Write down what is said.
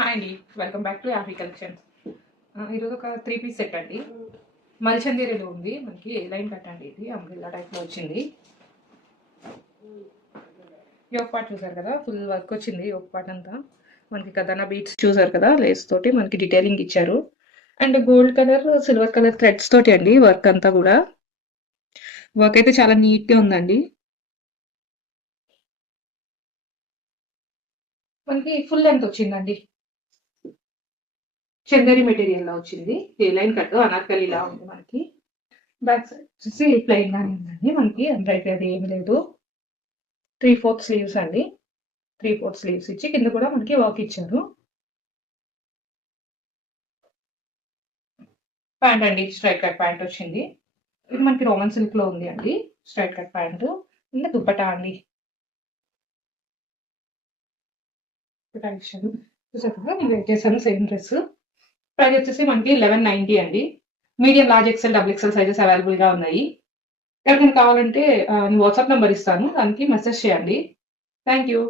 Hi అండి, welcome back to యాఫీ collections. ఈరోజు ఒక 3 పీస్ సెట్ అండి. మల్చందేరిలో ఉంది. మనకి ఏ లైన్ కట్ అండి, ఇది అంబ్రెల్లా టైప్లో వచ్చింది. యోక్ పార్ట్ చూసారు కదా, ఫుల్ వర్క్ వచ్చింది. యోక్ పార్ట్ అంతా మనకి కదనా బీట్స్ చూసారు కదా, లేస్ తోటి మనకి డీటెయిలింగ్ ఇచ్చారు. And gold colour, silver colour threads తోటి అండి వర్క్ అంతా కూడా. వర్క్ అయితే చాలా నీట్గా ఉందండి. మనకి ఫుల్ లెంత్ వచ్చిందండి. చందేరి మెటీరియల్ లో వచ్చింది. ఏ లైన్ కట్ అనార్కలి లా ఉంది. మనకి బ్యాక్ సైడ్ వచ్చేసి ప్లెయిన్ గానే ఉందండి. మనకి ఎంబ్రాయిడరీ అది ఏమి లేదు. 3/4 స్లీవ్స్ అండి. 3/4 స్లీవ్స్ ఇచ్చి కింద కూడా మనకి వర్క్ ఇచ్చారు. ప్యాంట్ అండి, స్ట్రైట్ కట్ ప్యాంట్ వచ్చింది. ఇది మనకి రోమన్ సిల్క్ లో ఉంది అండి. స్ట్రైట్ కట్ ప్యాంట్ ఇంకా దుప్పటా అండి. దుప్పటా ఇచ్చారు. చూసారు కదా, నేను వెయిట్ చేశాను సేమ్ డ్రెస్. ప్రైస్ వచ్చేసి మనకి 1190 అండి. Medium, large, XL, double XL sizes available గా ఉన్నాయి. ఎవరికైనా కావాలంటే వాట్సాప్ నెంబర్ ఇస్తాను, దానికి మెసేజ్ చేయండి. Thank you.